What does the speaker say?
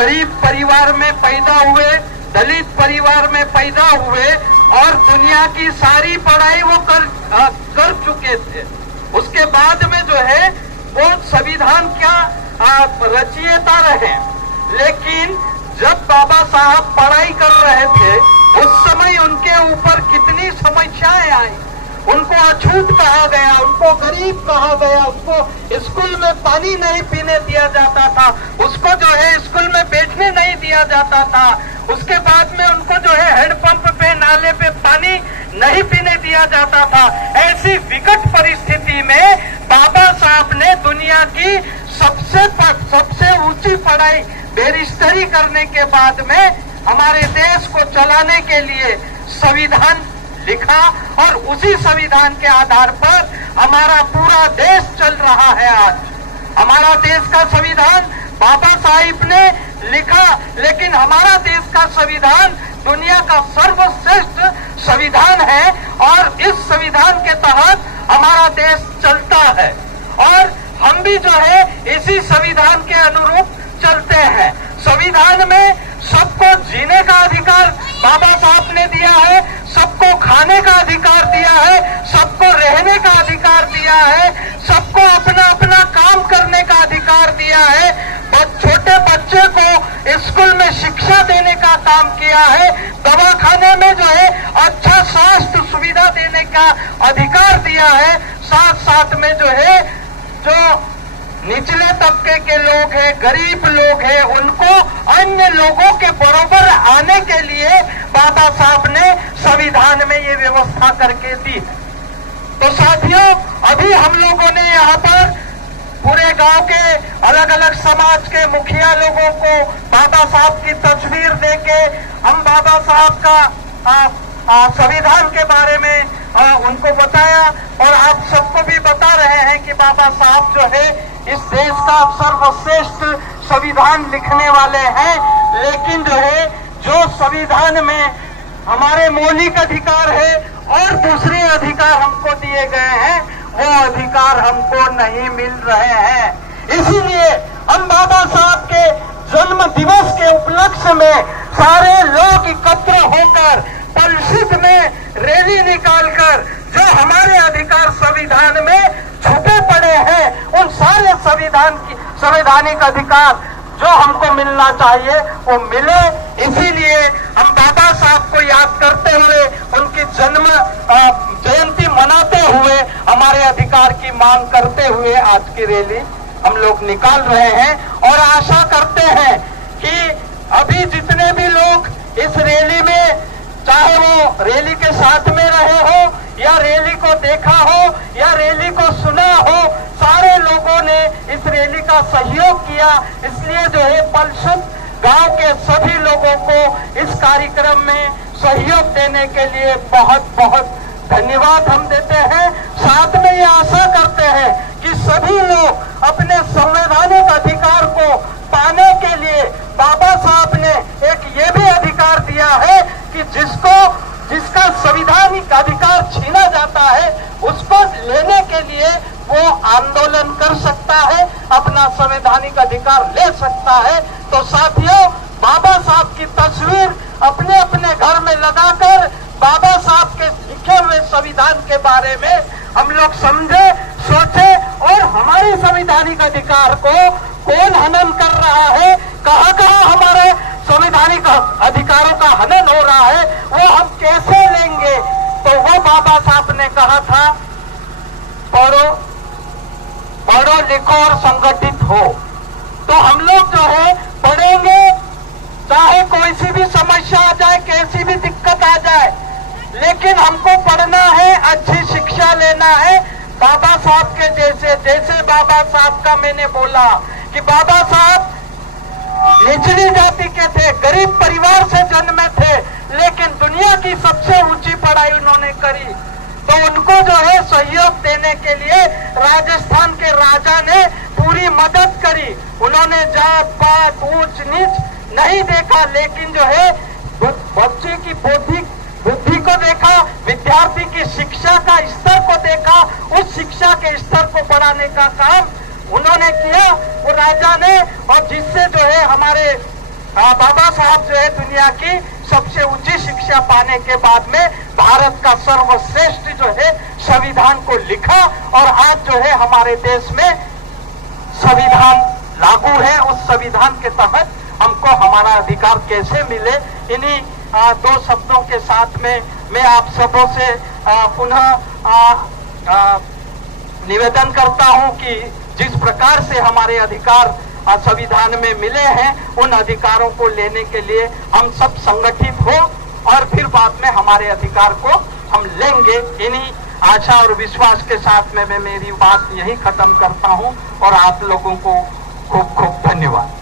गरीब परिवार में पैदा हुए, दलित परिवार में पैदा हुए और दुनिया की सारी पढ़ाई वो कर चुके थे। उसके बाद में जो है वो संविधान क्या रचयिता रहे। लेकिन जब बाबा साहब पढ़ाई कर रहे थे उस समय उनके ऊपर कितनी समस्याएं आई। उनको अछूत कहा गया, उनको गरीब कहा गया, उनको स्कूल में पानी नहीं पीने दिया जाता था, उसको जो है स्कूल में बैठने नहीं दिया जाता था। उसके बाद में उनको जो है हैंडपंप पे, नाले पे पानी नहीं पीने दिया जाता था। ऐसी विकट परिस्थिति में बाबा साहब ने दुनिया की सबसे ऊंची पढ़ाई बैरिस्टरी करने के बाद में हमारे देश को चलाने के लिए संविधान लिखा और उसी संविधान के आधार पर हमारा पूरा देश चल रहा है। आज हमारा देश का संविधान बाबा साहिब ने लिखा, लेकिन हमारा देश का संविधान दुनिया का सर्वश्रेष्ठ संविधान है और इस संविधान के तहत हमारा देश चलता है और हम भी जो है इसी संविधान के अनुरूप चलते हैं। संविधान में सबको जीने का अधिकार बाबा साहब ने दिया है, सबको खाने का अधिकार दिया है, सबको रहने का अधिकार दिया है, सबको अपना अपना काम करने का अधिकार दिया है। छोटे बच्चे को स्कूल में शिक्षा देने का काम किया है, दवाखाने में जो है अच्छा स्वास्थ्य सुविधा देने का अधिकार दिया है। साथ साथ में जो है जो निचले तबके के लोग हैं, गरीब लोग हैं, उनको अन्य लोगों के बराबर आने के लिए बाबा साहब ने संविधान में ये व्यवस्था करके दी। तो साथियों, अभी हम लोगों ने यहाँ पर पूरे गांव के अलग अलग समाज के मुखिया लोगों को बाबा साहब की तस्वीर देके हम बाबा साहब का संविधान के बारे में उनको बताया और आप सबको भी बता रहे हैं कि बाबा साहब जो है इस देश का सर्वश्रेष्ठ संविधान लिखने वाले हैं। लेकिन जो है जो संविधान में हमारे मौलिक अधिकार है और दूसरे अधिकार हमको दिए गए हैं, वो अधिकार हमको नहीं मिल रहे हैं। इसीलिए हम बाबा साहब के जन्म दिवस के उपलक्ष्य में सारे लोग एकत्र होकर पलसित में रैली निकालकर जो हमारे अधिकार संविधान में छुपे पड़े हैं, उन सारे संवैधानिक अधिकार जो हमको मिलना चाहिए वो मिले। इसीलिए हम बाबा साहब को याद करते हुए, उनकी जन्म जयंती मनाते हुए, हमारे अधिकार की मांग करते हुए आज की रैली हम लोग निकाल रहे हैं और आशा करते हैं कि अभी जितने भी लोग इस रैली में, चाहे वो रैली के साथ में रहे हो या रैली को देखा हो या रैली को सुना हो, सारे लोगों ने इस रैली का सहयोग किया। इसलिए जो है पलसुत गांव के सभी लोगों को इस कार्यक्रम में सहयोग देने के लिए बहुत बहुत धन्यवाद हम देते हैं। साथ में ये आशा करते हैं कि सभी लोग अपने संवैधानिक अधिकार को पाने के लिए बाबा साहब ने एक ये भी अधिकार दिया है कि जिसका संवैधानिक अधिकार छीना जाता है उसको लेने के लिए वो आंदोलन कर सकता है, अपना संवैधानिक अधिकार ले सकता है। तो साथियों, बाबा साहब की तस्वीर अपने अपने घर में लगाकर बाबा साहब के लिखे हुए संविधान के बारे में हम लोग समझे, सोचे और हमारे संवैधानिक अधिकार को कौन हनन कर रहा है, कहाँ कहाँ हमारे संवैधानिक अधिकारों का हनन हो रहा है, वो हम कैसे लेंगे। तो वो बाबा साहब ने कहा था, पढ़ो पढ़ो लिखो और संगठित हो। तो हम लोग जो है पढ़ेंगे, चाहे कोई सी भी समस्या आ जाए, कैसी भी दिक्कत आ जाए, लेकिन हमको पढ़ना है, अच्छी शिक्षा लेना है। बाबा साहब के जैसे बाबा साहब का मैंने बोला कि बाबा साहब निचली जाति के थे, गरीब परिवार से जन्मे थे, लेकिन दुनिया की सबसे ऊंची पढ़ाई उन्होंने करी। तो उनको जो है सहयोग देने के लिए राजस्थान के राजा ने पूरी मदद करी। उन्होंने जात पात ऊंच नीच नहीं देखा, लेकिन जो है बच्चे की बुद्धि को देखा, विद्यार्थी की शिक्षा का स्तर को देखा, उस शिक्षा के स्तर को बढ़ाने का काम उन्होंने किया, वो राजा ने, और जिससे जो है हमारे बाबा साहब जो है दुनिया की सबसे ऊंची शिक्षा पाने के बाद में भारत का सर्वश्रेष्ठ जो है संविधान को लिखा, और आज जो है हमारे देश में संविधान लागू है। उस संविधान के तहत हमको हमारा अधिकार कैसे मिले, इन्हीं दो शब्दों के साथ में मैं आप सबों से पुनः निवेदन करता हूं कि जिस प्रकार से हमारे अधिकार संविधान में मिले हैं, उन अधिकारों को लेने के लिए हम सब संगठित हो और फिर बाद में हमारे अधिकार को हम लेंगे। इन्हीं आशा और विश्वास के साथ में मैं मेरी बात यही खत्म करता हूं और आप लोगों को खूब खूब धन्यवाद।